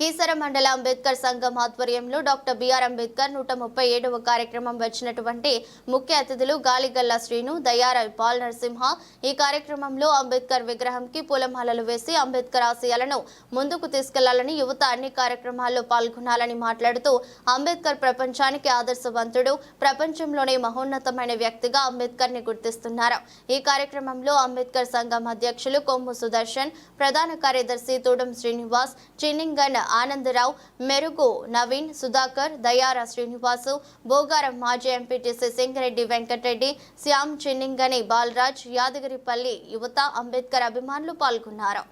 కీసర మండల అంబేద్కర్ సంఘం ఆధ్వర్యంలో డాక్టర్ బిఆర్ అంబేద్కర్ 137వ కార్యక్రమం వచ్చినటువంటి ముఖ్య అతిథులు గాలిగల్ల శ్రీను, దయార పాల్ నరసింహ. ఈ కార్యక్రమంలో అంబేద్కర్ విగ్రహంకి పూలమాలలు వేసి అంబేద్కర్ ఆశయాలను ముందుకు తీసుకెళ్లాలని, యువత అన్ని కార్యక్రమాల్లో పాల్గొనాలని మాట్లాడుతూ అంబేద్కర్ ప్రపంచానికి ఆదర్శవంతుడు, ప్రపంచంలోనే మహోన్నతమైన వ్యక్తిగా అంబేద్కర్ ని గుర్తిస్తున్నారు. ఈ కార్యక్రమంలో అంబేద్కర్ సంఘం అధ్యక్షులు కొమ్ము సుదర్శన్, ప్రధాన కార్యదర్శి తూడం శ్రీనివాస్, చిన్నింగన్ ఆనందరావు, మెరుగు నవీన్, సుధాకర్, దయార శ్రీనివాసు, బోగారం మాజీ ఎంపీటీసీ సింగరెడ్డి వెంకటరెడ్డి, శ్యామ్, చిన్నింగని బాలరాజ్, యాదగిరిపల్లి యువత, అంబేద్కర్ అభిమానులు పాల్గొన్నారు.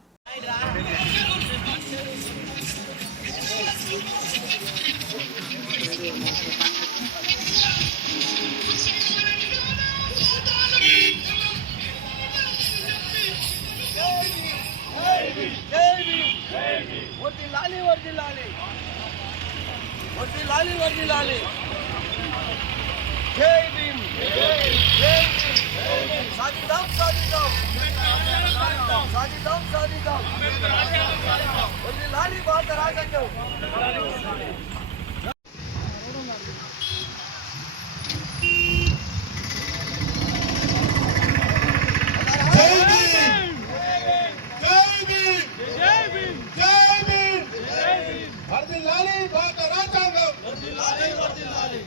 వర్ధిల్లాలి జై భీమ్ సాధిద్దాం వర్ధిల్లాలి భారత రాజ్యాంగం.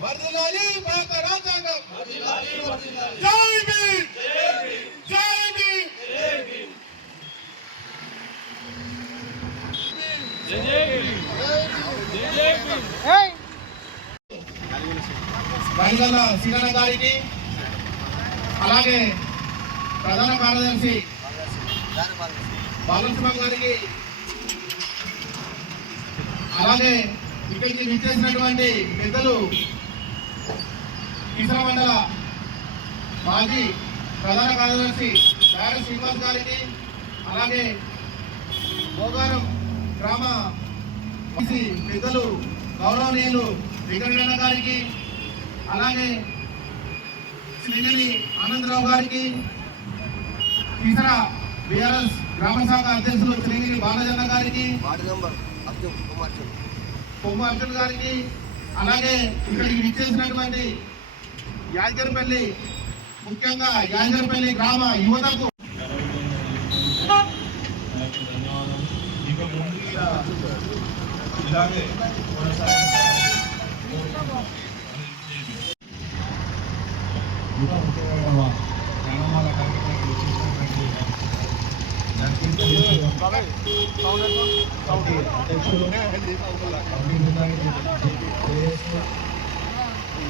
వర్ధిల్లాలి భారత రాజ్యాంగం. జై భీమ్, జై భీమ్, గాలిగల్ల శ్రీనన్న గారికి, అలాగే ప్రధాన కార్యదర్శి బాలనరసింహ గారికి, అలాగే ఇక్కడికి విచ్చేసినటువంటి పెద్దలు కీసర మండల మాజీ ప్రధాన కార్యదర్శి దయార శ్రీనివాస్ గారికి, అలాగే బోగారం గ్రామ పెద్దలు గౌరవనీయులు వెంకటరమణ గారికి, అలాగే శ్రీనిధి ఆనందరావు గారికి, కీసర బీఆర్ఎస్ గ్రామ శాఖ అధ్యక్షులు శ్రీనిధి బాలజన్న గారికి, కొమ్ము అర్జున్ గారికి, అలాగే ఇక్కడికి విచ్చేసినటువంటి యాదగిరిపల్లి, ముఖ్యంగా యాదగిరిపల్లి గ్రామ యువతకు ఇలాగే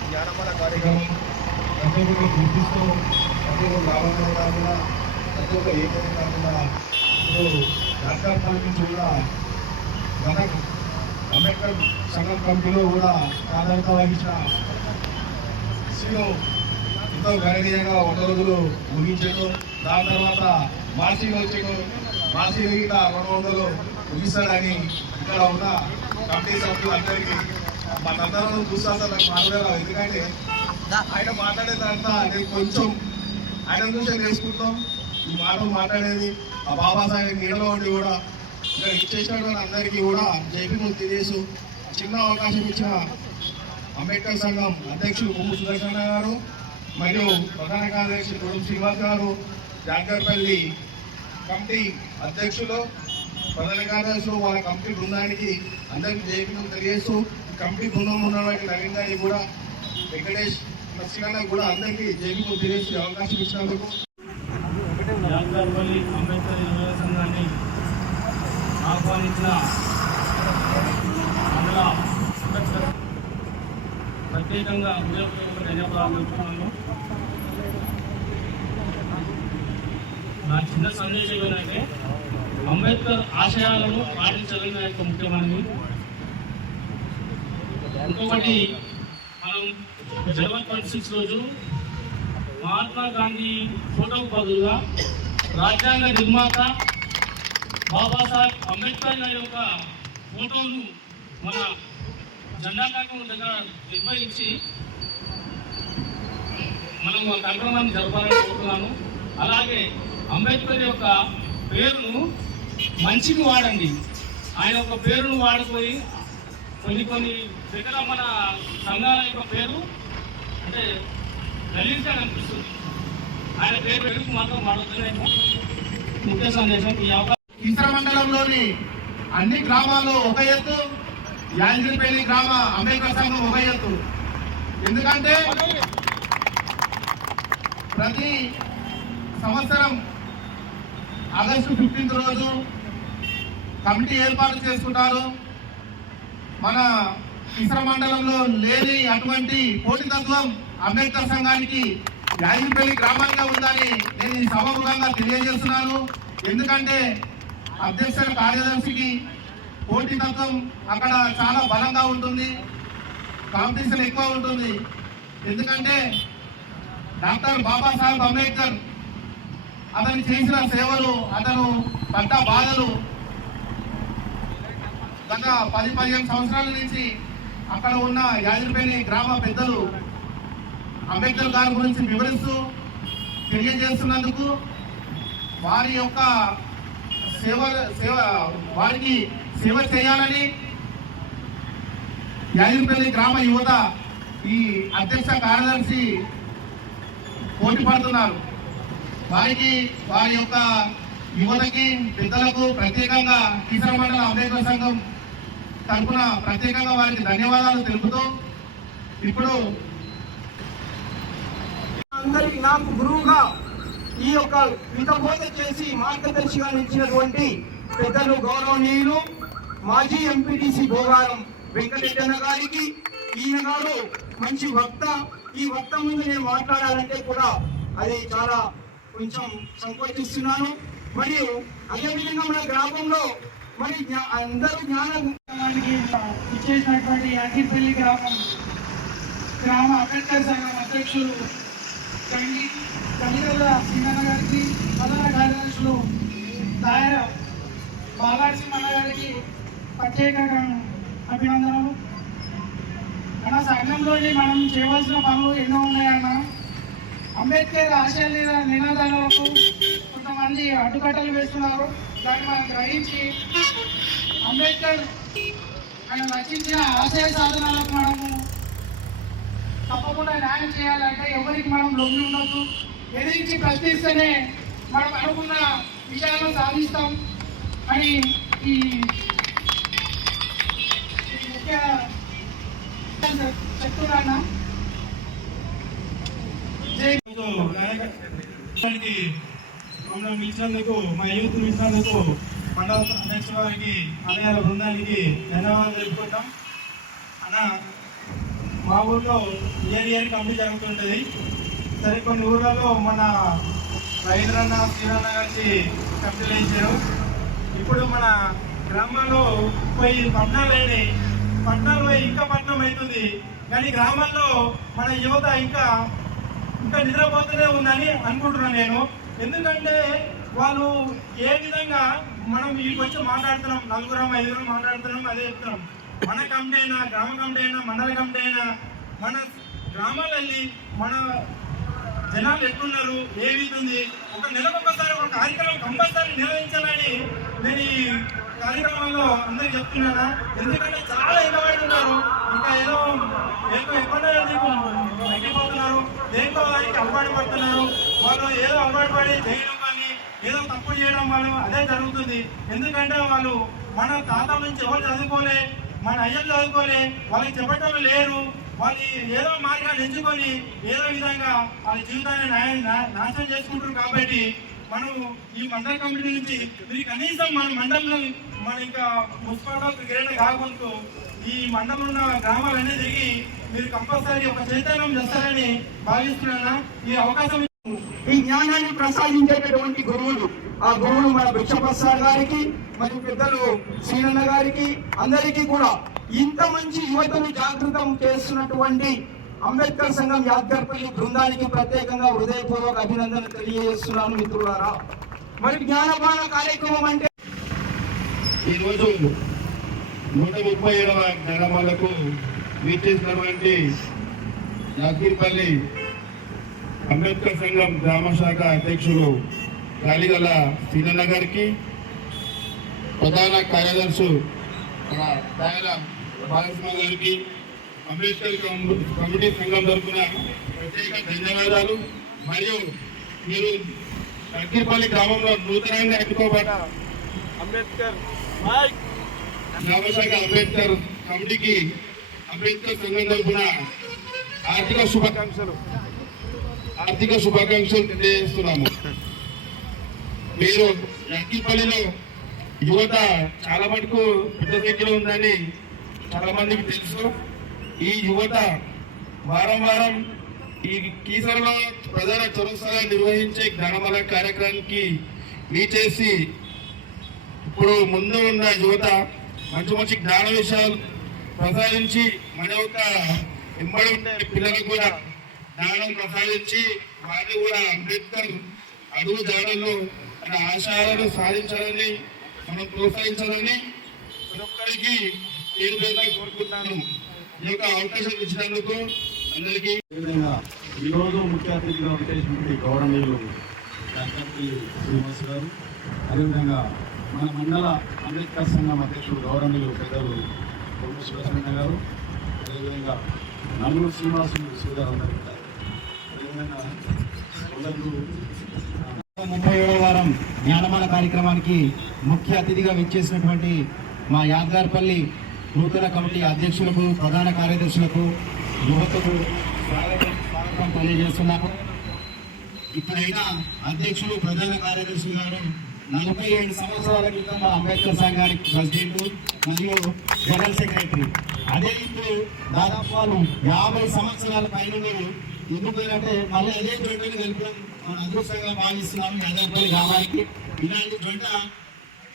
జ్ఞానమాల కార్యక్రమం ప్రతి ఒక్కరికి గుర్తిస్తూ, ప్రతి ఒక్క లాభాలు కాకుండా, ప్రతి ఒక్క ఏకం కాకుండా ఇప్పుడు డాక్టర్ నుంచి కూడా గత అంబేద్కర్ సంఘం కమిటీలో కూడా ప్రాధాన్యత వహించిన శ్రీను ఎంతో గణనీయంగా 100 రోజులు ముగించాడు. దాని తర్వాత మార్చిలో వచ్చాడు. మార్చి 200 ముగిస్తాడని ఇక్కడ ఉన్న కమిటీ సభ్యులు అందరికీ మనందరం చూస్తాను నాకు మాట్లాడాలి. ఎందుకంటే ఆయన మాట్లాడేదంతా నేను కొంచెం ఆయన చూసే నేర్చుకుంటాం. ఈ మాటలు మాట్లాడేది ఆ బాబాసాహెబ్ నీడలో ఉండి కూడా ఇక్కడ ఇచ్చేసినటువంటి అందరికీ కూడా జైపీను తెలియజేస్తూ చిన్న అవకాశం ఇచ్చిన అంబేద్కర్ సంఘం అధ్యక్షులు కొమ్ము సుదర్శన్ గారు మరియు ప్రధాన కార్యదర్శి తూడం శ్రీనివాస్ గారు, జాంగర్పల్లి కమిటీ అధ్యక్షులు, ప్రధాన కార్యదర్శులు, వాళ్ళ కమిటీ బృందానికి అందరికీ జైపీను తెలియజేస్తూ కమిటీ బృందం ఉన్నటువంటి నవీన్ గారికి కూడా, వెంకటేష్ నరసింహ కూడా అందరికీ జైపీను తెలియజేసే అవకాశం ఇచ్చినందుకు జాంగర్పల్లి అంబేద్కర్ యువజన సంఘాన్ని ఆహ్వానించిన మండల ప్రత్యేకంగా ధన్యవాదాలు. నా చిన్న సందేశం ఏంటంటే అంబేద్కర్ ఆశయాలను పాటించడం యొక్క ముఖ్యమైనది. ఇంకొకటి, మనం జనవరి 26 రోజు మహాత్మా గాంధీ ఫోటోకు బదులుగా రాజ్యాంగ నిర్మాత బాబాసాహెబ్ అంబేద్కర్ గారి యొక్క ఫోటోను మన జెండా కార్యక్రమం దగ్గర నిర్వహించి మనం కార్యక్రమాన్ని జరపాలని కోరుతున్నాను. అలాగే అంబేద్కర్ యొక్క పేరును మంచికి వాడండి. ఆయన యొక్క పేరును వాడుకొని కొన్ని దగ్గర మన సంఘాల యొక్క పేరు అంటే గలీజ్గా కనిపిస్తుంది. ఆయన పేరు మాత్రం వాడుతున్నాయి. ముఖ్య సందేశం ఈ కీసర మండలంలోని అన్ని గ్రామాల్లో ఒక ఎత్తు, యాదగిరిపల్లి గ్రామ అంబేద్కర్ సంఘం ఒక ఎత్తు. ఎందుకంటే ప్రతి సంవత్సరం ఆగస్టు 15 రోజు కమిటీ ఏర్పాటు చేసుకుంటారు. మన కీసర మండలంలో లేని అటువంటి పోటీతత్వం అంబేద్కర్ సంఘానికి యాదగిరిపల్లి గ్రామంగా ఉందని నేను ఈ సభాముఖంగా తెలియజేస్తున్నాను. ఎందుకంటే అధ్యక్ష కార్యదర్శికి పోటీతత్వం అక్కడ చాలా బలంగా ఉంటుంది, కాంపిటీషన్ ఎక్కువ ఉంటుంది. ఎందుకంటే డాక్టర్ బాబాసాహెబ్ అంబేద్కర్ అతను చేసిన సేవలు, అతను పడ్డ బాధలు గత 10-15 సంవత్సరాల నుంచి అక్కడ ఉన్న యాదగిరిపల్లి గ్రామ పెద్దలు అంబేద్కర్ గారి గురించి వివరిస్తూ తెలియజేస్తున్నందుకు వారి యొక్క వారికి సేవ చేయాలని యాదగిరిపల్లి గ్రామ యువత ఈ అధ్యక్ష కార్యదర్శి పోటీ పడుతున్నారు. వారికి వారి యొక్క యువతకి పెద్దలకు ప్రత్యేకంగా కీసర మండల అంబేద్కర్ సంఘం తరఫున ప్రత్యేకంగా వారికి ధన్యవాదాలు తెలుపుతూ ఇప్పుడు అందరికి నాకు గురువుగా ఈ యొక్క హితబోధ చేసి మార్గదర్శిగా నిలిచినటువంటి పెద్దలు గౌరవనీయులు మాజీ ఎంపీటీసీ భోగారం వెంకటరెడ్డి గారికి, ఈయన గారు మంచి వక్త. ఈ వక్త ముందు నేను మాట్లాడాలంటే కూడా అది చాలా కొంచెం సంకోచిస్తున్నాను. మరియు అదేవిధంగా మన గ్రామంలో మరి అందరూ జ్ఞానానికి ఇచ్చేసినటువంటి యాదగిరిపల్లి గ్రామ అంబేద్కర్ సంఘం అధ్యక్షులు కండిగల్ల సింగన్న గారికి, ప్రధాన కార్యదర్శులు దాయర బాలాసింహన్న గారికి ప్రత్యేకంగా అభినందనలు. మన సంఘంలోని మనం చేయవలసిన పనులు ఎన్నో ఉన్నాయన్న. అంబేద్కర్ ఆశయ నినాదాలకు కొంతమంది అడ్డుకట్టలు వేస్తున్నారు. దాన్ని మనం గ్రహించి అంబేద్కర్ ఆయన రచించిన ఆశయ సాధనాలకు మనము తప్పకుండా న్యాయం చేయాలంటే ఎవరికి మనం లొంగి ఉండొద్దు. ఎదిరించి ప్రశ్నిస్తేనే మనం అనుకున్న విషయాలను సాధిస్తాం అని ఈ ముఖ్య చెప్తున్నాను. మమ్మల్ని ఇచ్చినందుకు, మా యూత్ ఇచ్చినందుకు మండల అధ్యక్ష వారికి, అన్నయ్య బృందానికి ధన్యవాదాలు తెలుపుకుంటాం. అన్న, మా ఊళ్ళో ఇయర్ కమిటీ జరుగుతుంటుంది. సరే, కొన్ని ఊళ్ళలో మన రైతులన్న శ్రీరన్న కలిసి కమిటీలు వేసారు. ఇప్పుడు మన గ్రామాల్లో పోయి పట్టణాలు పోయి ఇంకా పట్టణం అవుతుంది. కానీ గ్రామాల్లో మన యువత ఇంకా నిద్రపోతూనే ఉందని అనుకుంటున్నాను నేను. ఎందుకంటే వాళ్ళు ఏ విధంగా మనం వీటికి వచ్చి మాట్లాడుతున్నాం, 4-5 మాట్లాడుతున్నాం, అదే చెప్తున్నాం. మన కమిటీ అయినా, గ్రామ కమిటీ అయినా, మండల కమిటీ అయినా, మన గ్రామాలಲ್ಲಿ మన జనాలు ఎట్లున్నారు, ఏ విధంది, ఒక నెలకొకసారి ఒక కార్యక్రమం కంపల్సరీ నిర్వహించాలని నేను ఈ కార్యక్రమంలో అందరికి చెప్తున్నాను. ఎందుకంటే చాలా ఎగబడుతున్నారు, ఇంకా ఏదో ఎక్కిపోతున్నారు, దేంట్లో దానికి అలవాటు పడుతున్నారు. వాళ్ళు ఏదో అలవాటు పడి చేయడం కానీ ఏదో తప్పు చేయడం వల్ల అదే జరుగుతుంది. ఎందుకంటే వాళ్ళు మన తాతల నుంచి ఎవరు చదువుకోలే, మన అయ్యలు చదువుకోలే, వాళ్ళకి చెప్పటం లేరు. వాళ్ళు ఏదో మార్గాన్ని ఎంచుకొని ఏదో విధంగా వాళ్ళ జీవితాన్ని నాశనం చేసుకుంటారు. కాబట్టి మనం ఈ మండల కమిటీ నుంచి మీరు కనీసం మన మండలంలో మన ఇంకా మున్సిపాలిటీ గ్రేటర్ కాకపోతే ఈ మండలంలో ఉన్న గ్రామాలన్నీ తిరిగి మీరు కంపల్సరీ ఒక చైతన్యం చేస్తారని భావిస్తున్నాను. ఈ అవకాశం ఈ జ్ఞానాన్ని ప్రసాదించేటటువంటి గురువులు, ఆ గురువులు మన భిక్షప్రసాద్ గారికి మరియు పెద్దలు శ్రీరన్న గారికి, అందరికీ కూడా ఇంత మంచి యువతను జాగృతం చేస్తున్నటువంటి అంబేద్కర్ సంఘం యాదగిరిపల్లి బృందానికి ప్రత్యేకంగా హృదయపూర్వక అభినందనలు తెలియజేస్తున్నాను మిత్రులారా. మరి జ్ఞానపాన కార్యక్రమం అంటే ఈరోజు 137వ గ్రామాలకు వీచేసినటువంటి యాదగిరిపల్లి అంబేద్కర్ సంఘం గ్రామ శాఖ అధ్యక్షులు గాలిగల్ల శ్రీరన్న గారికి, ప్రధాన కార్యదర్శి మన దాయల బాలకృష్ణ గారికి అంబేద్కర్ కమిటీ సంఘం తరఫున ప్రత్యేక ధన్యవాదాలు. మరియు మీరు అక్కిపల్లి గ్రామంలో నూతనంగా ఎన్నుకోబడ్డ అంబేద్కర్ జ్ఞాపశాఖ అంబేద్కర్ కమిటీకి అంబేద్కర్ సంఘం తరఫున ఆర్థిక శుభాకాంక్షలు తెలియజేస్తున్నాము. మీరు అక్కిపల్లిలో యువత చాలా మటుకు పెద్ద సంఖ్యలో ఉందని చాలా మందికి తెలుసు. ఈ యువత వారం వారం ఈ కీసరలో ప్రధాన చౌరస్తాగా నిర్వహించే జ్ఞానమాల కార్యక్రమానికి వీచేసి ఇప్పుడు ముందు ఉన్న యువత మంచి మంచి జ్ఞాన విషయాలు ప్రసాదించి మన యొక్క ఎంబడి ఉండే పిల్లలకు కూడా జ్ఞానం ప్రసాదించి వారిని కూడా అంబేద్కర్ అడుగు జాడల్లో తన ఆశయాలను సాధించాలని మనం ప్రోత్సహించాలని మరొక్కరికి పేరు పేరుగా కోరుకుంటున్నాను. ఈ యొక్క అవకాశం ఇచ్చినందుకు అందరికీ ఈరోజు ముఖ్య అతిథిగా విచ్చేసినటువంటి గౌరవనీయులు డాక్టర్ శ్రీనివాస్ గారు, అదేవిధంగా మన మండల అంబేద్కర్ సంఘం అధ్యక్షుడు గౌరవనీయులు పెద్దలు శివశంకర్ గారు, అదేవిధంగా నలుగురు శ్రీనివాసులు శ్రీధర్ అందరూ, అదేవిధంగా 37వ వారం జ్ఞానమాల కార్యక్రమానికి ముఖ్య అతిథిగా విచ్చేసినటువంటి మా యాద్గార్పల్లి నూతన కమిటీ అధ్యక్షులకు, ప్రధాన కార్యదర్శులకు, యువతకు స్వాగతం తెలియజేస్తున్నాము. ఇప్పుడైనా అధ్యక్షులు, ప్రధాన కార్యదర్శులు గారు 47 సంవత్సరాల క్రితం మా అంబేద్కర్ సంఘానికి ప్రెసిడెంట్ మరియు జనరల్ సెక్రటరీ. అదే ఇప్పుడు దాదాపు వాళ్ళు 50 సంవత్సరాల పైన ఎందుకంటే మళ్ళీ అదే జంటను కలిపడం మన అదృష్టంగా భావిస్తున్నాము యాదవపల్లి గ్రామానికి. ఇలాంటి జంట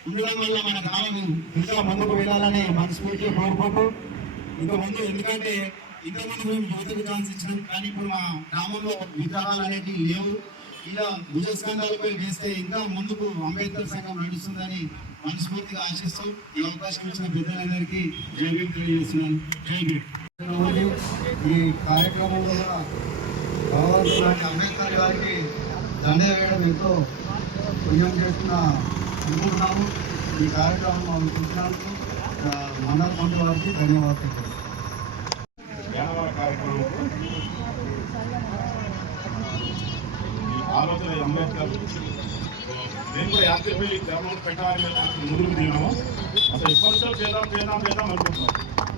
ఉండడం వల్ల మన గ్రామం ఇంకా ముందుకు వెళ్ళాలని మనస్ఫూర్తిగా కోరుకుంటూ ఇంకా ముందు, ఎందుకంటే ఇంతకుముందు మేము యువతకు ఛాన్స్ ఇచ్చినాం, కానీ ఇప్పుడు మా గ్రామంలో విగ్రహాలు అనేటివి లేవు. ఇలా భుజస్కంధాలపై వేస్తే ఇంకా ముందుకు అంబేద్కర్ సంఘం నడుస్తుందని మనస్ఫూర్తిగా ఆశిస్తూ ఈ అవకాశం ఇచ్చిన పెద్దలందరికీ జై భీమ్ తెలియజేస్తున్నాను. జై భీమ్. ఈ కార్యక్రమంలో భగవంతుడు అంబేద్కర్ గారికి దండ వేయడం ఎంతో పుణ్యం చేస్తున్న అనుకుంటున్నాము. ఈ కార్యక్రమం అనుకుంటున్నందుకు మండల కమిటీ వారికి ధన్యవాదాలు. జ్ఞానమాల కార్యక్రమం ఆలోచన అంబేద్కర్ నేను కూడా యాత్రిపల్లి గ్రామంలో పెట్టాలని ముందుకు దిగాము. అసలు ఎప్పటితో చేద్దాం అనుకుంటున్నాం.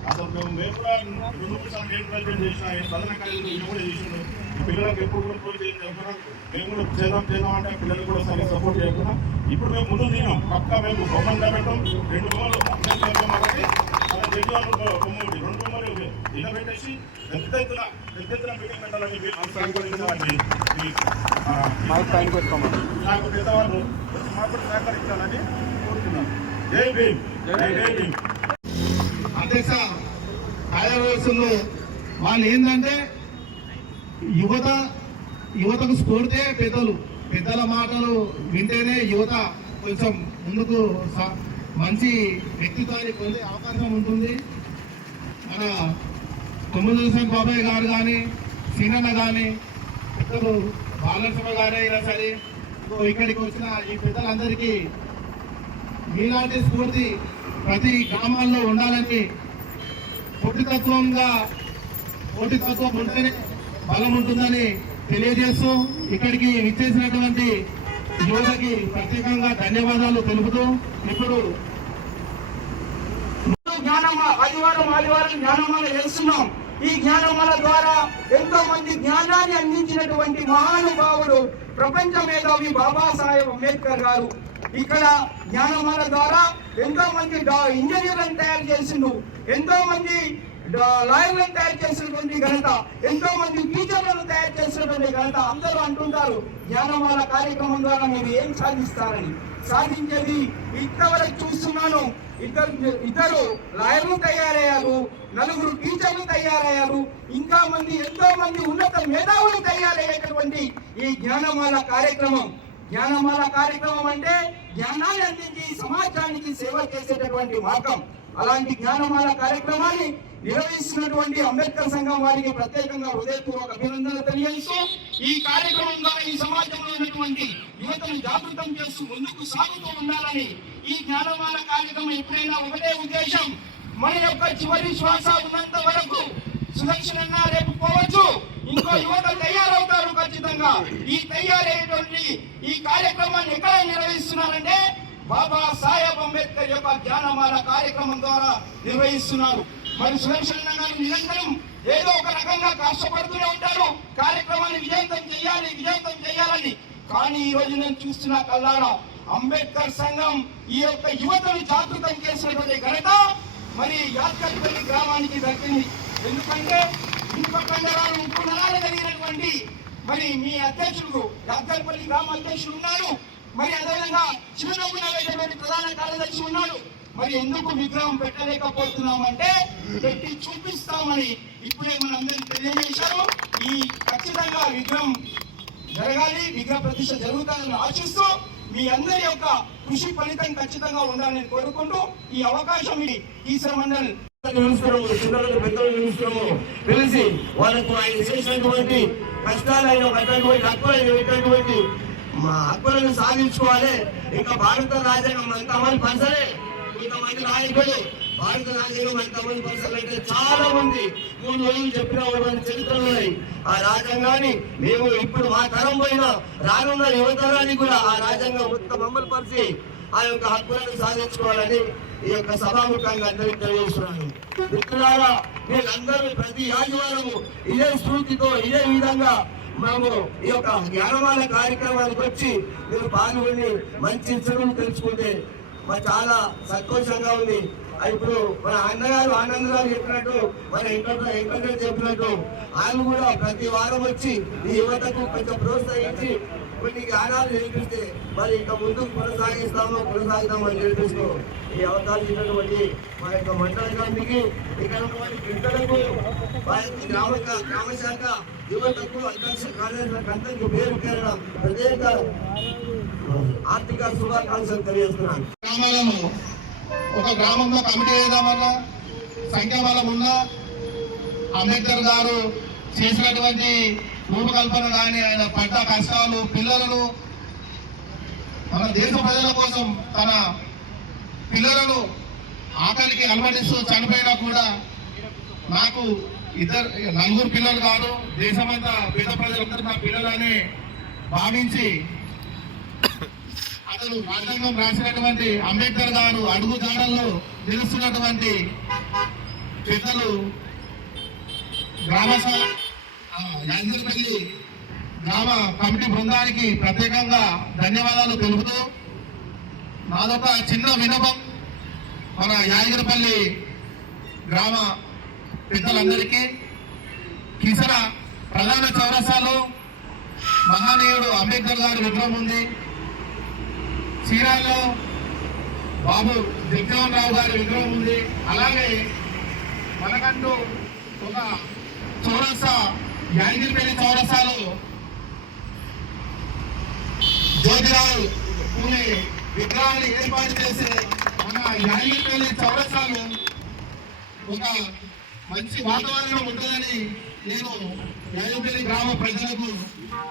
అసలు మేము కూడా 2 నిమిషాలు నేను ప్రజెంట్ చేసిన ప్రధాన కార్యక్రమం కూడా చేసినాం. పిల్లలకు ఎప్పుడు కూడా పోయి చేస్తున్నాం. మేము కూడా చేద్దాం అంటే పిల్లలకు కూడా సరిగ్గా సపోర్ట్ చేయకుండా ఇప్పుడు మేము ముందుకు దిగాం. పక్కా మేము బొమ్మలు పెట్టాం. 2 బొమ్మలు కాబట్టి అలా 2 బొమ్మలు 2 బొమ్మలు ఇలా పెట్టేసి పెద్ద ఎత్తున మీటింగ్ పెట్టాలని నాకు పెద్దవాళ్ళు మాకు సహకరించాలని కోరుతున్నాను. జై భీమ్. జై భీమ్. అధ్యక్ష కార్యదర్శులు వాళ్ళు ఏంటంటే యువతకు స్ఫూర్తే పెద్దల మాటలు వింటేనే యువత కొంచెం ముందుకు మంచి వ్యక్తిత్వాన్ని పొందే అవకాశం ఉంటుంది. మన కొమ్మదూసం బాబాయ్ గారు కానీ, సీనన్న కానీ, పెద్దలు బాలనరసింహ గారు అయినా సరే, ఇక్కడికి వచ్చిన ఈ పెద్దలందరికీ మీలాంటి స్ఫూర్తి ప్రతి గ్రామాల్లో ఉండాలని, పోటీతత్వం ఉంటేనే బలం ఉంటుందని తెలియజేస్తూ ఇక్కడికి విచ్చేసినటువంటి యువతకి ప్రత్యేకంగా ధన్యవాదాలు తెలుపుతూ ఇప్పుడు ఆదివారం జ్ఞానమాల చేస్తున్నాం. ఈ జ్ఞానమాల ద్వారా ఎంతో మంది జ్ఞానాన్ని అందించినటువంటి మహానుభావుడు ప్రపంచ మేధావి బాబాసాహెబ్ అంబేద్కర్ గారు. ఇక్కడ జ్ఞానమాల ద్వారా ఎంతో మంది ఇంజనీర్లను తయారు చేసిండు, ఎంతో మంది లాయర్లను తయారు చేసినటువంటి ఘనత, ఎంతో మంది టీచర్లను తయారు చేసినటువంటి ఘనత. అందరూ అంటుంటారు జ్ఞానమాల కార్యక్రమం ద్వారా మీరు ఏం సాధిస్తారని. సాధించేది ఇంతవరకు చూస్తున్నాను. ఇద్దరు లాయర్లు తయారయ్యారు, 4 టీచర్లు తయారయ్యారు, ఇంకా ఎంతో మంది ఉన్నత మేధావులు తయారయ్యేటటువంటి ఈ జ్ఞానమాల కార్యక్రమం. జ్ఞానమాల కార్యక్రమం అంటే జ్ఞానాన్ని అందించి సమాజానికి సేవ చేసేటటువంటి మార్గం. అలాంటి జ్ఞానమాల కార్యక్రమాన్ని నిర్వహిస్తున్నటువంటి అంబేద్కర్ సంఘం వారికి ప్రత్యేకంగా హృదయపూర్వక అభినందనలు తెలియజేస్తూ ఈ కార్యక్రమం ద్వారా ఈ సమాజంలో ఉన్నటువంటి యువతను జాగృతం చేస్తూ ముందుకు సాగుతూ ఉండాలని ఈ జ్ఞానమాల కార్యక్రమం ఎప్పుడైనా ఒకటే ఉద్దేశం, మన యొక్క చివరి శ్వాస ఉన్నంత వరకు సుదర్శనంగా రేపు పోవచ్చు, ఇంకో యువత తయారవుతారు ఖచ్చితంగా. ఈ తయారయ్యేటువంటి ఈ కార్యక్రమాన్ని ఎక్కడ నిర్వహిస్తున్నారంటే బాబా సాహెబ్ అంబేద్కర్ యొక్క జ్ఞానమాల కార్యక్రమం ద్వారా నిర్వహిస్తున్నారు. మరి సుదర్శన్ గారు నిరంతరం ఏదో ఒక రకంగా కష్టపడుతూనే ఉంటారు కార్యక్రమాన్ని విజయవంతం చేయాలని. కానీ ఈ రోజు నేను చూస్తున్న కల్లారా అంబేద్కర్ సంఘం ఈ యొక్క యువతను జాగృతం చేసినటువంటి ఘనత మరి యాద్గర్పల్లి గ్రామానికి దక్కింది. ఎందుకంటే ఇనుప కండరాలు ఉప్పు నరాలు కలిగినటువంటి మరి మీ అధ్యక్షుడు యాద్గర్పల్లి గ్రామ అధ్యక్షుడు ఉన్నారు, మరి అదేవిధంగా చిరునవ్వునటువంటి ప్రధాన కార్యదర్శి ఉన్నాడు. మరి ఎందుకు విగ్రహం పెట్టలేకపోతున్నామంటే పెట్టి చూపిస్తామని ఇప్పుడే మనందరికీ తెలియజేశారు. ఈ ఖచ్చితంగా విగ్రహం జరగాలి, విగ్రహ ప్రతిష్ఠ జరుగుతుందని ఆశిస్తూ మీ అందరి యొక్క కృషి ఫలితం ఖచ్చితంగా ఉండాలని కోరుకుంటూ ఈ అవకాశం ఈశ్వర మండల్ చిన్నలకు పెద్దలు నిలుస్తున్నాము తెలిసి వాళ్ళకు ఆయన చేసినటువంటి కష్టాలు ఆయన హక్కులైనటువంటి మా హక్కులను సాధించుకోవాలి. ఇంకా భారత రాజ్యాంగం ఎంతమంది పర్సలే, కొంతమంది నాయకులు భారత రాజ్యాంగం ఎంతమంది పర్సలు అంటే చాలా మంది 3 రోజులు చెప్పిన చరిత్రలు ఉన్నాయి. ఆ రాజ్యాంగాన్ని మేము ఇప్పుడు మా తరం పైన రానున్న యువతరానికి కూడా ఆ రాజ్యాంగం మొత్తం అమలు పరిచి ఆ యొక్క హక్కులను సాధించుకోవాలని ఈ యొక్క సభాముఖంగా అందరికీ తెలియజేస్తున్నాను. మిత్రులారా, మీరందరూ ప్రతి ఆదివారము ఇదే స్ఫూర్తితో ఇదే విధంగా మేము ఈ యొక్క జ్ఞానమాల కార్యక్రమానికి వచ్చి మీరు పాల్గొని మంచి చదువులు తెలుసుకుంటే మాకు చాలా సంతోషంగా ఉంది. ఇప్పుడు మన అన్నగారు ఆనంద్ గారు చెప్పినట్టు, మన వెంకటరెడ్డి చెప్పినట్టు ఆయన కూడా ప్రతి వారం వచ్చి ఈ యువతకు కొంచెం ప్రోత్సహించి కొన్ని జ్ఞానాలు నేర్పిస్తే మరి ఇంకా ముందుకు కొనసాగిస్తామని నేర్పిస్తూ ఈ అవకాశం ఇచ్చినటువంటి మా యొక్క మండల గారికి, ఇక్కడ ఉన్నటువంటి పిల్లలకు, మా యొక్క గ్రామ శాఖ యువతకు అధ్యక్ష కార్యదర్శులకు అందరికీ పేరు పేరున ప్రత్యేక ఆర్థిక శుభాకాంక్షలు తెలియజేస్తున్నాను. గ్రామాలను ఒక గ్రామంలో కమిటీ వేద్దామన్నా సంఖ్యాబలం ఉన్నా అంబేద్కర్ గారు చేసినటువంటి రూపకల్పన కానీ ఆయన పడ్డ కష్టాలు, పిల్లలను మన దేశ ప్రజల కోసం తన పిల్లలను ఆకలికి అలమటిస్తూ చనిపోయినా కూడా నాకు 4 పిల్లలు కాదు, దేశమంతా పేద ప్రజలందరూ నా పిల్లలని భావించి అతను రాజ్యాంగం రాసినటువంటి అంబేద్కర్ గారు అడుగు జాడల్లో నిలుస్తున్నటువంటి పెద్దలు యాదగిరిపల్లి గ్రామ కమిటీ బృందానికి ప్రత్యేకంగా ధన్యవాదాలు తెలుపుతూ నాదొక చిన్న విన్నపం మన యాదగిరిపల్లి గ్రామ పెద్దలందరికీ, కిసర ప్రధాన చౌరస్తాలో మహానీయుడు అంబేద్కర్ గారి విగ్రహం ఉంది. చీరాల్లో బాబు జగజీవన్ రావు గారి విగ్రహం ఉంది. అలాగే మనకంటూ ఒక చౌరస్తా యాదగిరిపల్లి చౌరస్తాలో జ్యోతిరావు పూలే విగ్రహాన్ని ఏర్పాటు చేసే మన యాదగిరిపల్లి చౌరస్తాలో ఒక మంచి వాతావరణం ఉంటుందని నేను యాదగిరిపల్లి గ్రామ ప్రజలకు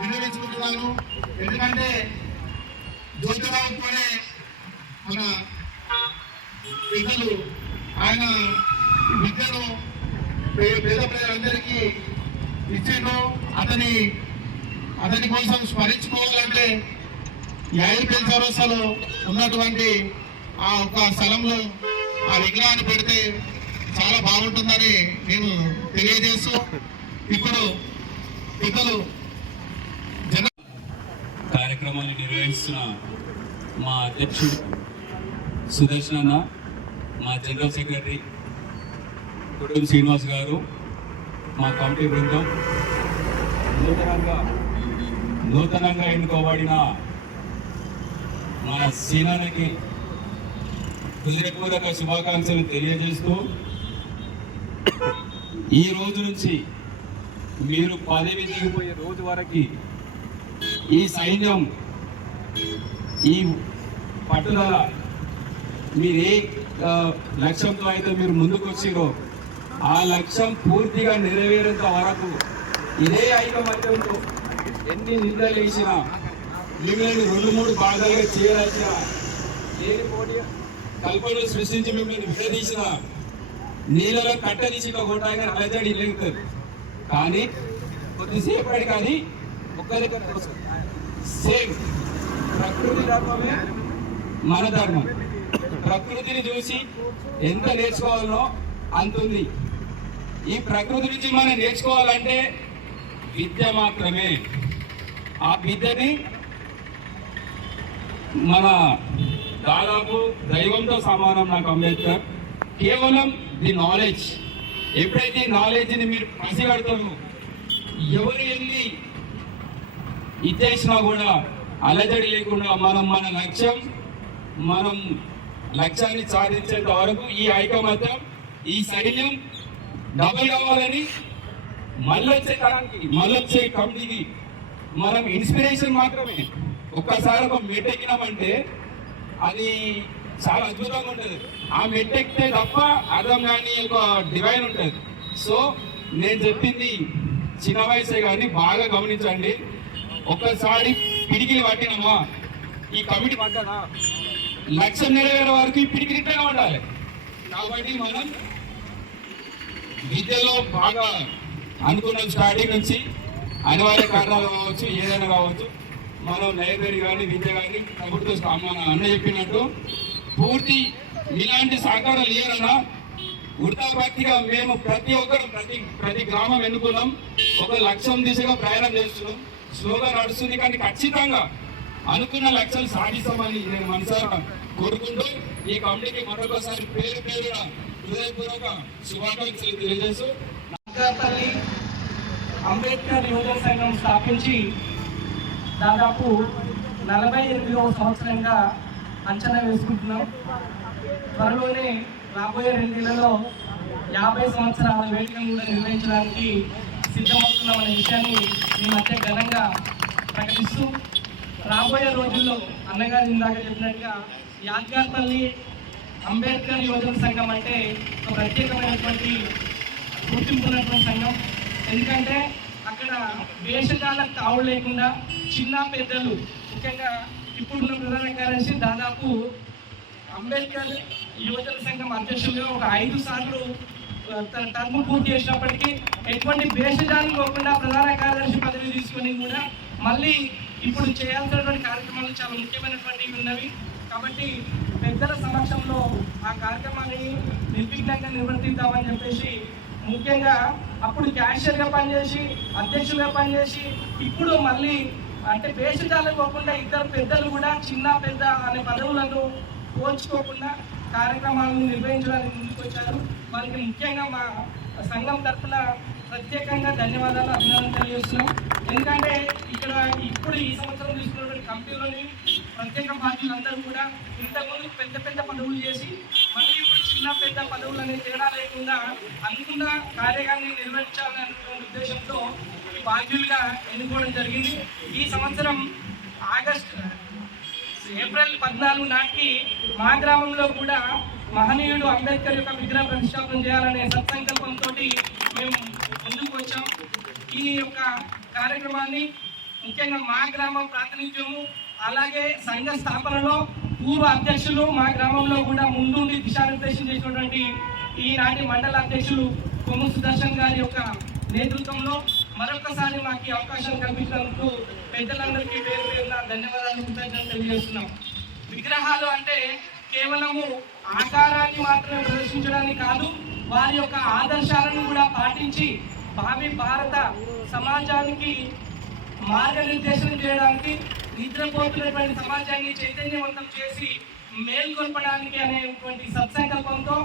విన్నవించుకుంటున్నాను. ఎందుకంటే జ్యోతిరావు పూలే మన పిల్లలు ఆయన విద్యను పేద ప్రజలందరికీ ఇచ్చిండు. అతని కోసం స్మరించుకోవాలంటే యాదగిరిపల్లి చౌరస్తాలో ఉన్నటువంటి ఆ ఒక స్థలంలో ఆ విగ్రహాన్ని పెడితే చాలా బాగుంటుందని నేను తెలియజేస్తూ ఇప్పుడు పిల్లలు కార్యక్రమాన్ని నిర్వహిస్తున్న మా అధ్యక్షుడు సుదర్శన్ అన్న, మా జనరల్ సెక్రటరీ కొడుకు శ్రీనివాస్ గారు, మా కమిటీ బృందం, నూతనంగా ఎన్నుకోబడిన మన సీనానికి హృదయపూర్వక శుభాకాంక్షలు తెలియజేస్తూ ఈ రోజు నుంచి మీరు పదవి దిగిపోయే రోజు వరకు ఈ సైన్యం, ఈ పట్టుదల, మీరు లక్ష్యంతో అయితే మీరు ముందుకు వచ్చిరో ఆ లక్ష్యం పూర్తిగా నెరవేరేంత వరకు ఇదే ఐకమత్యంతో ఎన్ని నిందలు వేసినా మిమ్మల్ని 2-3 భాగాలుగా చేయాల్సిన ఏది పోటీ కల్పనలు సృష్టించి మిమ్మల్ని విడదీసిన నీళ్ళలో కట్టదీసి కొట్టాలని అలజడి లేగుతుంది. కానీ కొద్దిసేపటి కానీ ఒక్క దగ్గర సేమ్ ప్రకృతి ధర్మమే మన ధర్మం. ప్రకృతిని చూసి ఎంత నేర్చుకోవాలనో అంత ఉంది. ఈ ప్రకృతి నుంచి మనం నేర్చుకోవాలంటే విద్య మాత్రమే. ఆ విద్యని మన దాదాపు దైవంతో సమానం నాకు అంబేద్కర్. కేవలం ది నాలెడ్జ్. ఎప్పుడైతే ఈ నాలెడ్జ్ని మీరు పసిగడతారో ఎవరు ఎన్ని ఇచ్చేసినా కూడా అలజడి లేకుండా మనం లక్ష్యాన్ని సాధించేంత వరకు ఈ ఐకమత్యం, ఈ సైన్యం డబల్ కావాలని మళ్ళొచ్చే తరానికి, మళ్ళొచ్చే కమిటీకి మనం ఇన్స్పిరేషన్ మాత్రమే. ఒక్కసారి ఒక మెట్టెక్కినామంటే అది చాలా అద్భుతంగా ఉంటుంది. ఆ మెట్టెక్కితే తప్ప అర్థం కాని ఒక డివైన్ ఉంటుంది. సో నేను చెప్పింది చిన్న వయసే కానీ బాగా గమనించండి. ఒక్కసారి పిడికిలి పట్టినమా, ఈ కమిటీ పడ్డా లక్ష్యం నెరవేరే వరకు ఈ పిడికిలిట్లనే ఉండాలి. కాబట్టి మనం విద్యలో బాగా అనుకున్న స్టార్టింగ్ నుంచి అనివార్య కారణాలు కావచ్చు, ఏదైనా కావచ్చు, మనం లైబ్రరీ కానీ విద్య కానీ ప్రభుత్వ మన అన్న చెప్పినట్టు పూర్తి ఇలాంటి సహకారాలు ఇవ్వాలన్నా వృత్తాభక్తిగా మేము ప్రతి ఒక్కరు ప్రతి గ్రామం ఎన్నుకున్నాం. ఒక లక్ష్యం దిశగా ప్రయాణం చేస్తున్నాం. స్లోగా నడుస్తుంది కానీ ఖచ్చితంగా అనుకున్న లక్ష్యాలు సాధిస్తామని నేను మనసారా కోరుకుంటూ ఈ కమిటీకి మరొకసారి పేరున హృదయపూర్వక శుభాకాంక్షలు తెలియజేస్తూ నాగపల్లి అంబేద్కర్ యువజన సంఘం స్థాపించి దాదాపు 48వ సంవత్సరంగా అంచనా వేసుకుంటున్నాం. త్వరలోనే రాబోయే 2 నెలల్లో 50 సంవత్సరాల వేడుకను కూడా నిర్వహించడానికి సిద్ధమవుతున్నామనే విషయాన్ని మీ మధ్య ఘనంగా ప్రకటిస్తూ రాబోయే రోజుల్లో అన్నగారు ఇందాక చెప్పినట్టుగా యాద్గార్పల్లి అంబేద్కర్ యువజన సంఘం అంటే ఒక ప్రత్యేకమైనటువంటి గుర్తింపు ఉన్నటువంటి సంఘం. ఎందుకంటే అక్కడ వేషకాలకు తావు లేకుండా చిన్న పెద్దలు, ముఖ్యంగా ఇప్పుడున్న ప్రధాన కార్యదర్శి దాదాపు అంబేద్కర్ యువజన సంఘం అధ్యక్షులుగా ఒక 5 సార్లు తన టర్మ్ పూర్తి చేసినప్పటికీ ఎటువంటి భేషజాలు పోకుండా ప్రధాన కార్యదర్శి పదవి తీసుకొని కూడా మళ్ళీ ఇప్పుడు చేయాల్సినటువంటి కార్యక్రమాలు చాలా ముఖ్యమైనటువంటివి ఉన్నవి. కాబట్టి పెద్దల సమక్షంలో ఆ కార్యక్రమాన్ని నిర్విఘ్నంగా నిర్వర్తిద్దామని చెప్పేసి, ముఖ్యంగా అప్పుడు క్యాషియర్గా పనిచేసి అధ్యక్షులుగా పనిచేసి ఇప్పుడు మళ్ళీ అంటే భేషజాలకు పోకుండా 2 పెద్దలు కూడా చిన్న పెద్ద అనే పదవులను పోల్చుకోకుండా కార్యక్రమాలను నిర్వహించడానికి ముందుకొచ్చారు. వారికి ముఖ్యంగా మా సంఘం తరఫున ప్రత్యేకంగా ధన్యవాదాలు, అభినందనలు తెలియజేస్తున్నాం. ఎందుకంటే ఇక్కడ ఇప్పుడు ఈ సంవత్సరం తీసుకున్నటువంటి కంపెనీలోని ప్రత్యేక బాధ్యులందరూ కూడా ఇంతకుముందు పెద్ద పెద్ద పదవులు చేసి మళ్ళీ ఇప్పుడు చిన్న పెద్ద పదవులు అనే తేడా లేకుండా అనుకున్న కార్యక్రమాన్ని నిర్వహించాలనే ఉద్దేశంతో ఈ బాధ్యులుగా ఎన్నుకోవడం జరిగింది. ఈ సంవత్సరం ఏప్రిల్ 14 నాటికి మా గ్రామంలో కూడా మహనీయుడు అంబేద్కర్ యొక్క విగ్రహ ప్రతిష్టాపన చేయాలనే సత్సంకల్పంతో మేము ముందుకు వచ్చాం. ఈ యొక్క కార్యక్రమాన్ని ముఖ్యంగా మా గ్రామం ప్రాతినిధ్యము, అలాగే సంఘ స్థాపనలో పూర్వ అధ్యక్షులు మా గ్రామంలో కూడా ముందుండి దిశానిర్దేశం చేసినటువంటి ఈనాటి మండల అధ్యక్షులు కొమ్ము సుదర్శన్ గారి యొక్క నేతృత్వంలో మరొకసారి మాకు ఈ అవకాశం కల్పించినందుకు పెద్దలందరికీ పేరు పేరున ధన్యవాదాలు, కృతజ్ఞతలు తెలియజేస్తున్నాం. విగ్రహాలు అంటే కేవలము ఆకారాన్ని మాత్రమే ప్రదర్శించడానికి కాదు, వారి యొక్క ఆదర్శాలను కూడా పాటించి భావి భారత సమాజానికి మార్గనిర్దేశనం చేయడానికి, నిద్రపోతున్నటువంటి సమాజాన్ని చైతన్యవంతం చేసి మేల్కొల్పడానికి అనేటువంటి సత్సంకల్పంతో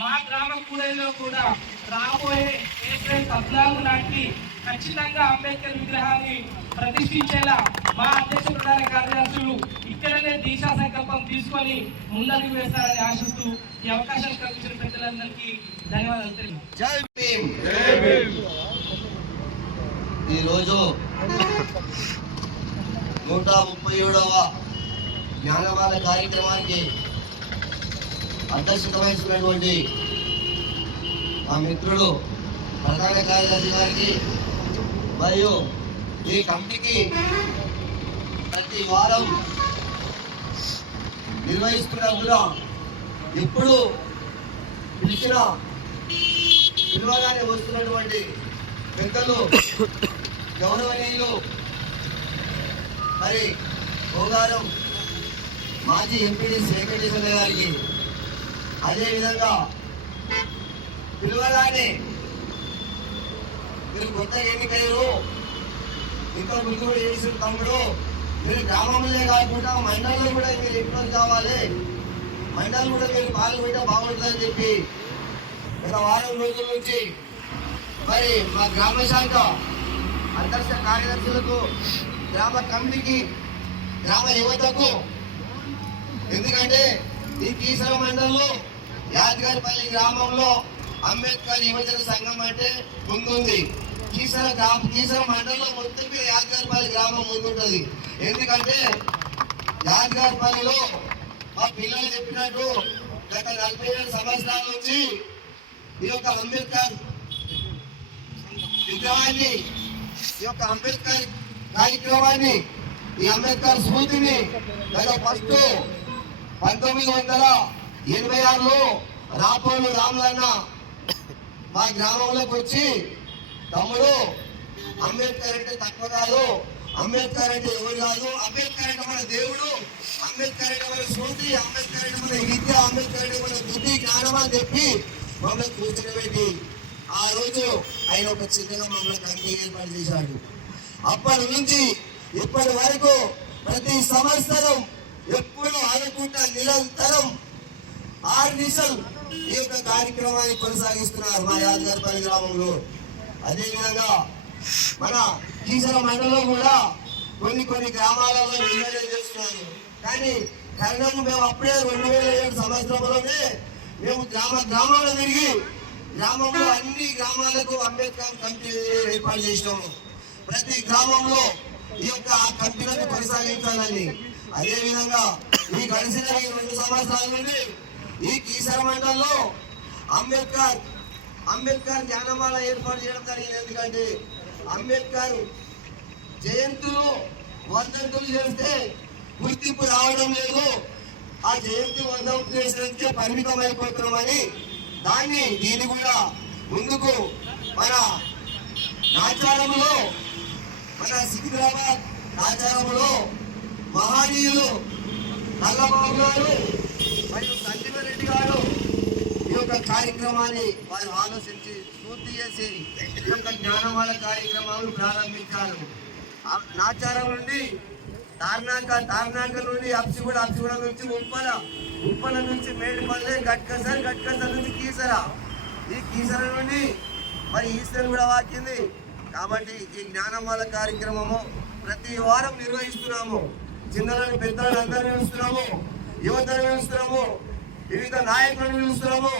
మా గ్రామ కూడలిలో కూడా రాబోయే ఏప్రిల్ 14 నాటికి ఖచ్చితంగా అంబేద్కర్ విగ్రహాన్ని ప్రతిష్ఠించేలా మా అధ్యక్ష ప్రధాన కార్యదర్శులు ఇక్కడనే దీక్షా సంకల్పం తీసుకొని ముందడుగు వేస్తారని ఆశిస్తూ ఈ అవకాశం కల్పించిన పెద్దలందరికీ ధన్యవాదాలు తెలియజేస్తున్నాను. ఈరోజు 137వ జ్ఞానమాల కార్యక్రమానికి అధ్యక్షత వహిస్తున్నటువంటి మా మిత్రుడు ప్రధాన కార్యదర్శి గారికి మరియు ఈ కమిటీకి ప్రతి వారం నిర్వహిస్తున్నప్పుడు ఎప్పుడు పిలువగానే వస్తున్నటువంటి పెద్దలు గౌరవనీయులు మరి గోగారం మాజీ ఎంపీడీ వెంకటేశ్వర గారికి, అదేవిధంగా పిలువగానే మీరు కొత్తగా ఎన్నికయ్యారు, ఇంకా ముందు కూడా చేసిన తమ్ముడు, మీరు గ్రామంలో కాకుండా మండలంలో కూడా మీరు ఇన్వాల్వ్ కావాలి, మండలం కూడా మీరు పాల్గొంటే బాగుంటుందని చెప్పి గత వారం రోజుల నుంచి మరి మా గ్రామ శాఖ అధ్యక్ష కార్యదర్శులకు, గ్రామ కమిటీకి, గ్రామ యువతకు, ఎందుకంటే ఈ కీసర మండలంలో యాదగిరిపల్లి గ్రామంలో అంబేద్కర్ యువజన సంఘం అంటే ముందుంది. కీసర మండలంలో మొత్తం మీద యాదగిరిపల్లి గ్రామం ముందుంటది. ఎందుకంటే యాదగిరిపల్లిలో మా పిల్లలు చెప్పినట్టు గత 47 సంవత్సరాల నుంచి ఈ యొక్క అంబేద్కర్ విగ్రహాన్ని, ఈ యొక్క అంబేద్కర్ కార్యక్రమాన్ని, ఈ అంబేద్కర్ స్ఫూర్తిని గత ఫస్ట్ 1986లో రాపోలు రాములన్న మా గ్రామంలోకి వచ్చి, తమ్ముడు అంబేద్కర్ అంటే తక్కువ కాదు, అంబేద్కర్ అంటే ఎవరు కాదు, అంబేద్కర్ అంటే మన దేవుడు, అంబేద్కర్ అంటే మన స్ఫూర్తి, అంబేద్కర్ అంటే మన విద్య, అంబేద్కర్ అంటే మన బుద్ధి జ్ఞానం అని చెప్పి మమ్మల్ని కూర్చోబెట్టి ఆ రోజు ఆయన ఒక చిన్నగా మమ్మల్ని కమిటీ ఏర్పాటు చేశాడు. అప్పటి నుంచి ఇప్పటి వరకు ప్రతి సంవత్సరం ఎప్పుడు ఆడుకుంటా నిరంతరం 6 నిమిషాలు ఈ యొక్క కార్యక్రమాన్ని కొనసాగిస్తున్నారు మా యాదగిరిపల్లి గ్రామంలో. అదేవిధంగా మన కీసర మండలంలో కూడా కొన్ని గ్రామాలలో నిర్ణయం చేస్తున్నారు. కానీ కారణం మేము అప్పుడే 2007 సంవత్సరంలోనే మేము గ్రామాల్లో తిరిగి గ్రామంలో అన్ని గ్రామాలకు అంబేద్కర్ కమిటీ ఏర్పాటు చేసినాము. ప్రతి గ్రామంలో ఈ యొక్క కమిటీలను కొనసాగించాలని. అదేవిధంగా ఈ గడిచిన 2 సంవత్సరాల నుండి ఈ కీసర మండలంలో అంబేద్కర్ జ్ఞానమాల ఏర్పాటు చేయడం జరిగింది. ఎందుకంటే అంబేద్కర్ జయంతులు వర్ధంతులు చేస్తే గుర్తింపు రావడం లేదు, ఆ జయంతి వర్ధంతులు చేసినందుకే పరిమితం అయిపోతున్నామని దీన్ని కూడా ముందుకు మన నాచారంలో, మన సికింద్రాబాద్ నాచారంలో మహానీయులు నల్లబాబు గారు మరియు సంజీవరెడ్డి గారు ఈ యొక్క కార్యక్రమాన్ని వారు ఆలోచించి పూర్తి చేసి ఈ యొక్క జ్ఞానమాల కార్యక్రమాలు ప్రారంభించారు. నాచారం నుండి తార్నాక నుండి అప్సిగూడ నుంచి ఉప్పల నుంచి మేడిపల్లి, గట్కసర్ నుంచి కీసర, ఈ కీసర నుండి మరి ఈశ్వరు కూడా వాకింది. కాబట్టి ఈ జ్ఞానమాల కార్యక్రమము ప్రతి వారం నిర్వహిస్తున్నాము. చిన్నలను పెద్దలను అందరినీ పిలుస్తున్నాము, యువతను పిలుస్తున్నాము, వివిధ నాయకులను పిలుస్తున్నాము,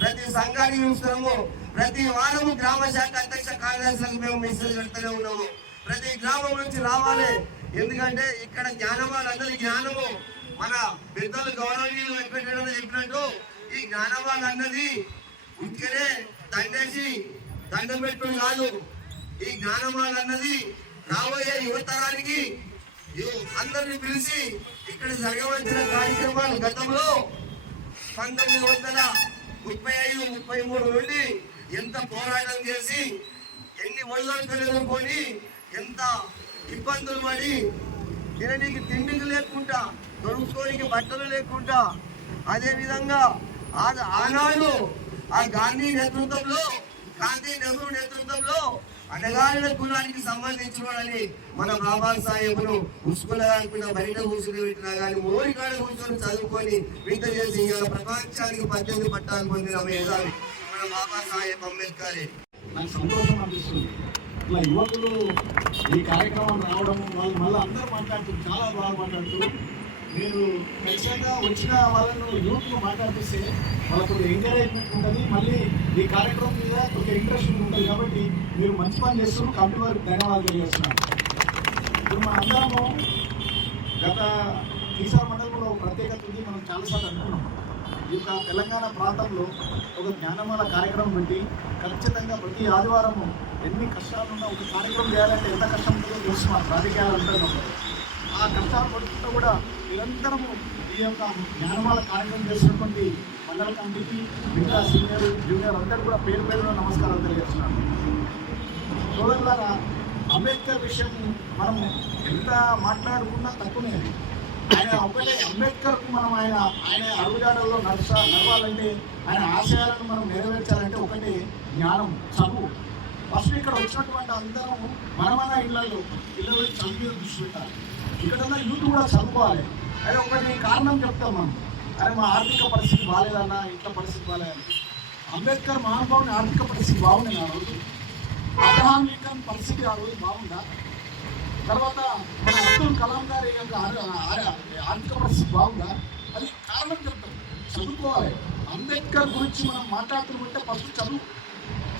ప్రతి సంఘాన్ని పిలుస్తున్నాము. ప్రతి వారము గ్రామ శాఖ అధ్యక్ష కార్యదర్శులకు మేము మెసేజ్ పెడుతూనే ఉన్నాము. ప్రతి గ్రామం నుంచి రావాలి. ఎందుకంటే ఇక్కడ జ్ఞానమాల అందరి జ్ఞానము మన పెద్దలు గౌరవనీయులు వెంకటేశ్వర చెప్పినట్టు ఈ జ్ఞానమాల అన్నది ఉట్కనే దండేసి దండం పెట్టుకుని కాదు. ఈ జ్ఞానమాల అన్నది రాబోయే యువతరానికి అందరిని పిలిచి ఇక్కడ జరగవలసిన కార్యక్రమాలు గతంలో 1935-33 నుండి ఎంత పోరాటం చేసి ఎన్ని ఒళ్ళంకలు ఎదుర్కొని ఎంత ఇబ్బందులు పడి తినడానికి తిండికి లేకుండా, దొరుకుకోనికి బట్టలు లేకుండా, అదేవిధంగా ఆనాడు ఆ గాంధీ నెహ్రూ నేతృత్వంలో అడగాలిన కులానికి సంబంధించిన వాళ్ళని మన బాబాసాహెబ్ను ఉసుకులకుండా బయట కూర్చుని పెట్టినా కానీ మోరికాడ కూర్చొని చదువుకొని వింత చేసి ఇవాళ ప్రపంచానికి 18 పట్టాలు పొందిన మేధావి మన బాబాసాహెబ్ అంబేద్కర్. నాకు సంతోషం అనిపిస్తుంది. ఇట్లా యువకులు ఈ కార్యక్రమం రావడం, వాళ్ళు మళ్ళీ అందరూ మాట్లాడుతున్నారు, చాలా బాగా మాట్లాడుతున్నారు. మీరు ఖచ్చితంగా వచ్చిన వాళ్ళను యూత్లో మాట్లాడిస్తే వాళ్ళకు ఎంకరేజ్మెంట్ ఉంటుంది, మళ్ళీ ఈ కార్యక్రమం మీద ఒక ఇంట్రెస్ట్ ఉంటుంది. కాబట్టి మీరు మంచి పని చేస్తున్నారు. కమిటీ వారికి ధన్యవాదాలు తెలియజేస్తున్నాను. ఇప్పుడు మన అందరము గత కీసర మండలంలో ప్రత్యేకత ఉంది, మనం చాలాసార్లు అనుకున్నాం. ఈ యొక్క తెలంగాణ ప్రాంతంలో ఒక జ్ఞానమాల కార్యక్రమం పెట్టి ఖచ్చితంగా ప్రతి ఆదివారం ఎన్ని కష్టాలున్నా ఒక కార్యక్రమం చేయాలంటే ఎంత కష్టం ఉంటుందో తెలుసు మా రాజకీయాలు అంటున్నాం. ఆ కష్టాలు పడుతుంటే కూడా నిరంతరము ఈ యొక్క జ్ఞానమాల కార్యక్రమం చేసినటువంటి మండల కమిటీకి మిగతా సీనియర్ జూనియర్ అందరూ కూడా పేరు పేరున నమస్కారాలు తెలియజేస్తున్నాను. సోదరులారా, అంబేద్కర్ విషయం మనం ఎంత మాట్లాడుకున్నా తక్కువనే. ఆయన ఒకటే అంబేద్కర్కు మనం ఆయన అడుగుజాడల్లో నడవాలంటే ఆయన ఆశయాలను మనం నెరవేర్చాలంటే ఒకటి జ్ఞానం, చదువు. ఫస్ట్ ఇక్కడ వచ్చినటువంటి అందరం మన ఇళ్లలో పిల్లలు చదువు మీద దృష్టి పెట్టాలి. ఇక్కడున్న యూత్ కూడా చదువుకోవాలి. అదే ఒకటి కారణం చెప్తాం మనం, అరే మా ఆర్థిక పరిస్థితి బాగాలేదన్నా, ఇంట్లో పరిస్థితి బాగాలేదని. అంబేద్కర్ మహానుభావుని ఆర్థిక పరిస్థితి బాగుంది ఆ రోజు. అబ్రహాం లింకన్ పరిస్థితి ఆ రోజు బాగుందా? తర్వాత మన అబ్దుల్ కలాం గారి యొక్క ఆర్థిక పరిస్థితి బాగుందా? అది కారణం చెప్తాం, చదువుకోవాలి. అంబేద్కర్ గురించి మనం మాట్లాడుతుంటే ఫస్ట్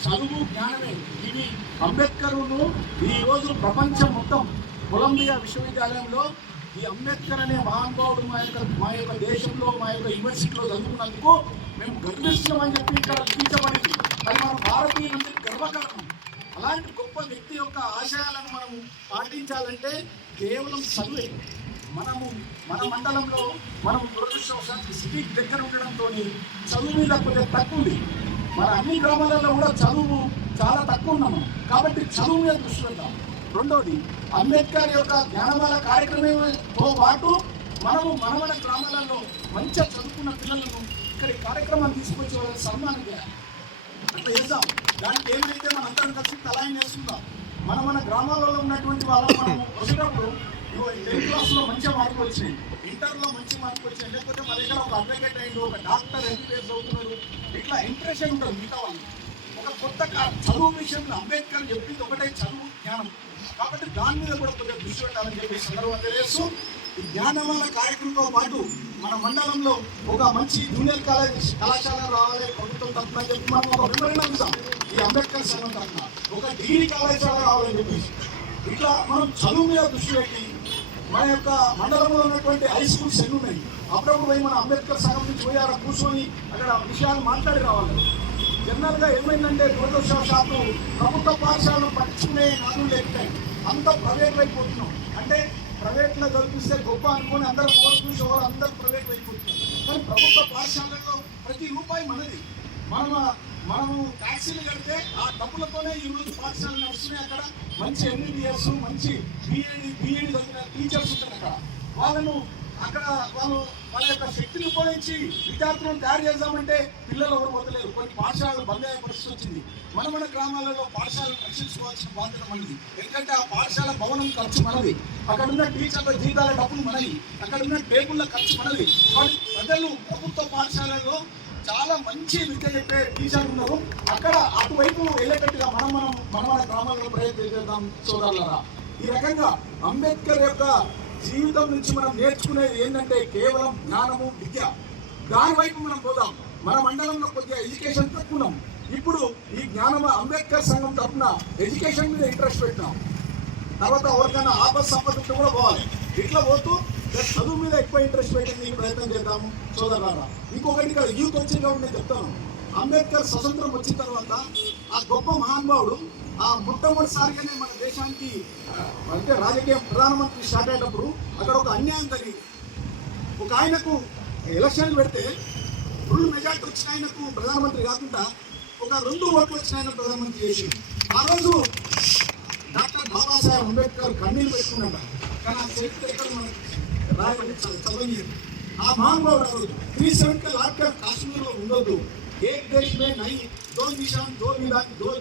చదువు జ్ఞానమే. ఇవి అంబేద్కర్ను ఈ రోజు ప్రపంచం మొత్తం కొలంబియా విశ్వవిద్యాలయంలో ఈ అంబేద్కర్ అనే మహానుభావుడు మా యొక్క దేశంలో మా యొక్క యూనివర్సిటీలో చదువుకున్నందుకు మేము గర్విస్తున్నామని చెప్పి ఇక్కడ లిఖించబడింది. అది మన భారతీయులందరికీ గర్వకారణం. అలాంటి గొప్ప వ్యక్తి యొక్క ఆశయాలను మనము పాటించాలంటే కేవలం చదువే. మన మండలంలో మనం దురదృష్టవశాత్తు సిటీకి దగ్గర ఉండడంతో చదువు మీద కొంచెం తక్కువ ఉంది. మన అన్ని గ్రామాలలో కూడా చదువు చాలా తక్కువ ఉన్నాము. కాబట్టి చదువు మీద దృష్టి పెడతాం. రెండోది, అంబేద్కర్ యొక్క జ్ఞానమాల కార్యక్రమంతో పాటు మన గ్రామాలలో మంచిగా చదువుకున్న పిల్లలను ఇక్కడ ఈ కార్యక్రమాన్ని తీసుకొచ్చి వాళ్ళకి సన్మానం చేయాలి. అట్లా చేద్దాం. దానికి ఏమైతే మన అందరం కలిసి తలాయం చేసుకుందాం. మన గ్రామాలలో ఉన్నటువంటి వాళ్ళని మనం వచ్చేటప్పుడు 10th క్లాస్లో మంచిగా మార్కులు వచ్చినాయి, ఇంటర్లో మంచి మార్కులు వచ్చినాయి, లేకపోతే మన దగ్గర ఒక అడ్వకేట్ అయ్యిండు, ఒక డాక్టర్ ఎంబీబీఎస్ చదువుతున్నాడు, ఇట్లా ఇంట్రెస్ట్ ఉంటుంది మిగతా వాళ్ళు. ఒక కొత్త చదువు విషయంలో అంబేద్కర్ చెప్పింది ఒకటే, చదువు జ్ఞానం. కాబట్టి దాని మీద కూడా కొద్దిగా దృష్టి పెట్టాలని చెప్పి సందర్భంగా తెలియజేస్తూ, ఈ జ్ఞానమాల కార్యక్రమంతో పాటు మన మండలంలో ఒక మంచి జూనియర్ కళాశాల రావాలి ప్రభుత్వం తరఫున చెప్పి మనం ఒక మెమోరియల్ ఇస్తాం. ఈ అంబేద్కర్ సంఘం తరఫున ఒక డిగ్రీ కళాశాల రావాలని చెప్పేసి ఇట్లా మనం చదువు మీద దృష్టి పెట్టి మన యొక్క మండలంలో ఉన్నటువంటి హై స్కూల్స్ ఎన్ని ఉన్నాయి, అప్పుడప్పుడు పోయి మన అంబేద్కర్ సంఘం నుంచి పోయి అక్కడ కూర్చొని అక్కడ విషయాలు మాట్లాడి రావాలి. జనరల్గా ఏమైందంటే దురదృష్టవశాత్తు ప్రభుత్వ పాఠశాలను పట్టించుకునే నాదులు లేకపోతాయి, అంత ప్రైవేట్ అయిపోతున్నాం. అంటే ప్రైవేట్లో చదివిస్తే గొప్ప అనుకుని అందరూ ఓవర్ చూసి అందరూ ప్రైవేట్ అయిపోతున్నారు. కానీ ప్రభుత్వ పాఠశాలలో ప్రతి రూపాయి మనది. మనము ట్యాక్సీలు కడితే ఆ డబ్బులతోనే ఈరోజు పాఠశాలలు నడుస్తున్నాయి. అక్కడ మంచి ఎంబీబీఎస్, మంచి బీఈడి చదివిన టీచర్స్ ఉంటారు. అక్కడ వాళ్ళు వాళ్ళ యొక్క శక్తిని ఉపయోగించి విద్యార్థులను తయారు చేద్దామంటే పిల్లలు ఎవరు వదలేరు. కొన్ని పాఠశాలలు బంద్ అయ్యే పరిస్థితి వచ్చింది. మన గ్రామాలలో పాఠశాలను రక్షించుకోవాల్సిన బాధ్యత మనది. ఎందుకంటే ఆ పాఠశాల భవనం ఖర్చు మనది, అక్కడ ఉన్న టీచర్ల జీతాల డబ్బులు మనది, అక్కడ ఉన్న టేబుల్ల ఖర్చు మనది. కానీ ప్రజలు ప్రభుత్వ పాఠశాలలో చాలా మంచి విద్య చెప్పే టీచర్లు ఉన్నారు. అక్కడ అటువైపు వెళ్ళేటట్టుగా మన గ్రామాల్లో ప్రయత్నం చేద్దాం సోదరులారా. ఈ రకంగా అంబేద్కర్ యొక్క జీవితం నుంచి మనం నేర్చుకునేది ఏంటంటే కేవలం జ్ఞానము, విద్య. దాని వైపు మనం పోదాం. మన మండలంలో కొద్దిగా ఎడ్యుకేషన్ తక్కున్నాం. ఇప్పుడు ఈ అంబేద్కర్ సంఘం తరఫున ఎడ్యుకేషన్ మీద ఇంట్రెస్ట్ పెట్టినాం. తర్వాత ఎవరికైనా ఆపద సంపద కూడా పోవాలి. ఇట్లా పోతూ చదువు మీద ఎక్కువ ఇంట్రెస్ట్ పెట్టే ప్రయత్నం చేద్దాము సోదరులారా. ఇంకొకటి యూత్ వచ్చింది కాబట్టి నేను చెప్తాను, అంబేద్కర్ స్వతంత్రం వచ్చిన తర్వాత ఆ గొప్ప మహానుభావుడు ఆ మొట్టమొదటిసారిగానే మన దేశానికి అంటే రాజకీయ ప్రధానమంత్రి స్టార్ట్ అయ్యేటప్పుడు అక్కడ ఒక అన్యాయం జరిగింది. ఒక ఆయనకు ఎలక్షన్లు పెడితే ఫుల్ మెజార్టీ వచ్చిన ఆయనకు ప్రధానమంత్రి కాకుండా ఒక 2 ఓట్లు వచ్చిన ఆయన ప్రధానమంత్రి చేసింది. ఆ రోజు డాక్టర్ బాబాసాహెబ్ అంబేద్కర్ కన్నీళ్ళు పెట్టుకున్నాడు. కానీ ఆ చరిత్ర ఎక్కడ మనకి రాయబడి చదవని ఆ మహానుభావుడు 370 లార్కర్ కాశ్మీర్లో ఉండొద్దు, ఏ దేశమే నై, 2 నిషాన్ 2 విధాన్ 2